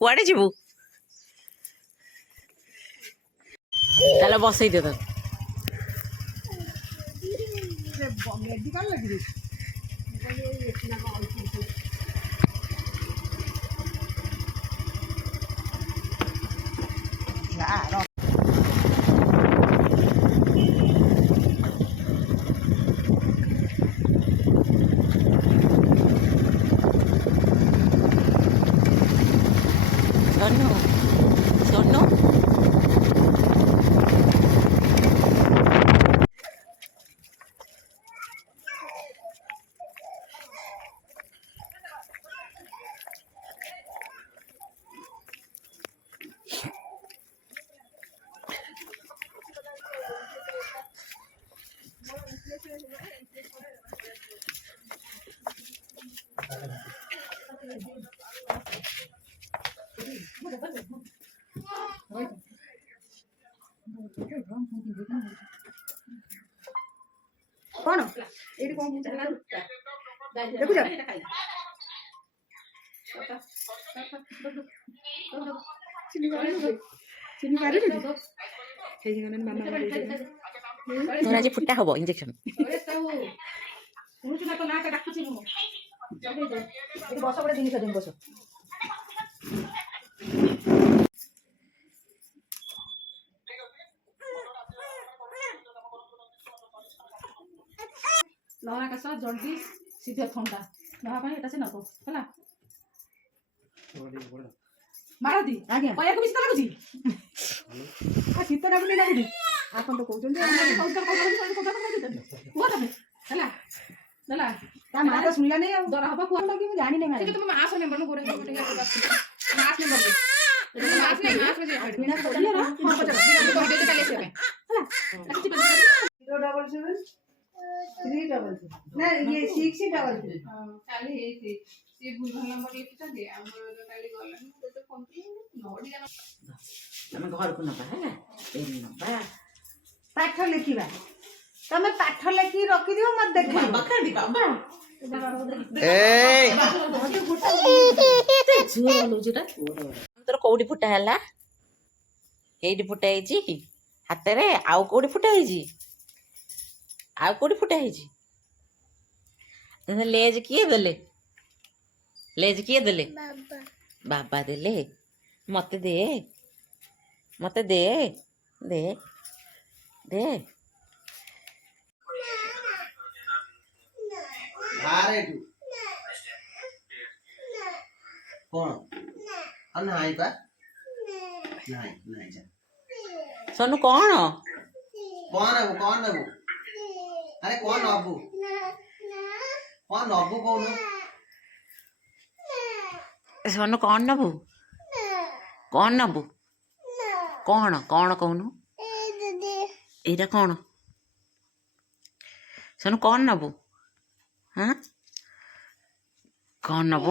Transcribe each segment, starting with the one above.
କୁଆଡ଼େ ଯିବୁ? ତାହେଲେ ବସେଇ ଦିଅ ତାକୁ। सोनू सोनू कौन ये कौन देखो जा चिनी पारे तोर आज फुटा हम इंजेक्शन बस गोटे जिन बस लहरा काश जल्दी शीघ्र थंडा नापी एटा से नब है मारती आज्ञा कहया को शीत लगुच शीत लगुनि लगुनि आप तो कहते माँ तो शुणला नहीं डर हम कुआ लगे मुझे जानी नहीं तुम आस नंबर गोरे आस नंबर 377 ना ये 633 काली हे से भूल भला नंबर लिखिथांदे हमर काली गलन तो फोन पे नोडी हम घर को नबा है ए नबा पाठ लिखिबा तमे पाठ लिखि रखि दियो मत देखा बखाडी बाबा ए जोर लो जेटा तोर कोडी फुटा हला एडी फुटा हेजी हाथ रे आउ कोडी फुटा हेजी आउ कोडी फुटा हेजी लेज किए देले लेज किए देले बाबा देले मते दे दे दे बारे तू कौन नहीं पा नहीं जा सोनू कौन है वो अरे कौन अबू कौन सोनू कौन नबू कौन नबू कौन कौन कहूनु एटा कौन सोनू कौन नबू हाँ कौन नबू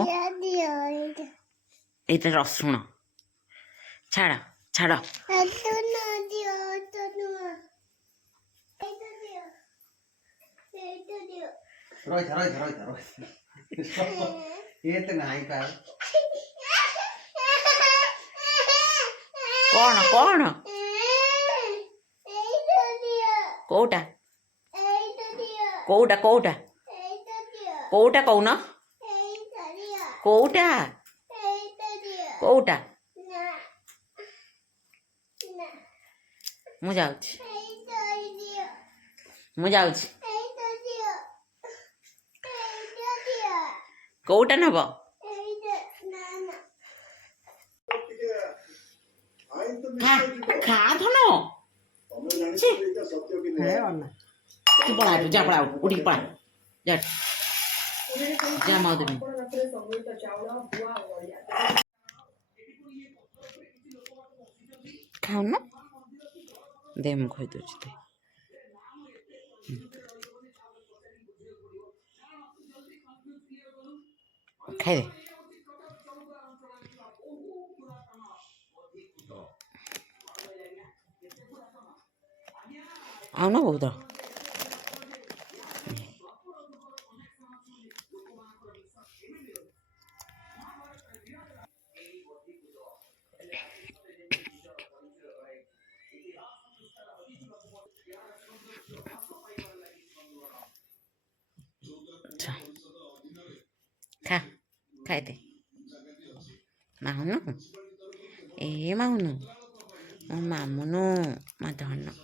एटा रसुण छाड़ छाड़ रोहित ये तो नहीं पा कौन कौन कोटा कोटा कोटा कोटा कौन कोटा कोटा मु जाउछि कोटा नब खा धन तू पड़ा जा पड़ा उड़ी पड़ा जा जा माओ देवी खाऊ ना दे मु खोई दो खाई दे आओ ना बहुत ଖାଇଦେ ମାଉନୁ ଏ ମାଉନୁ ମୋ ମାମୁନୁ ମୋ ଧନ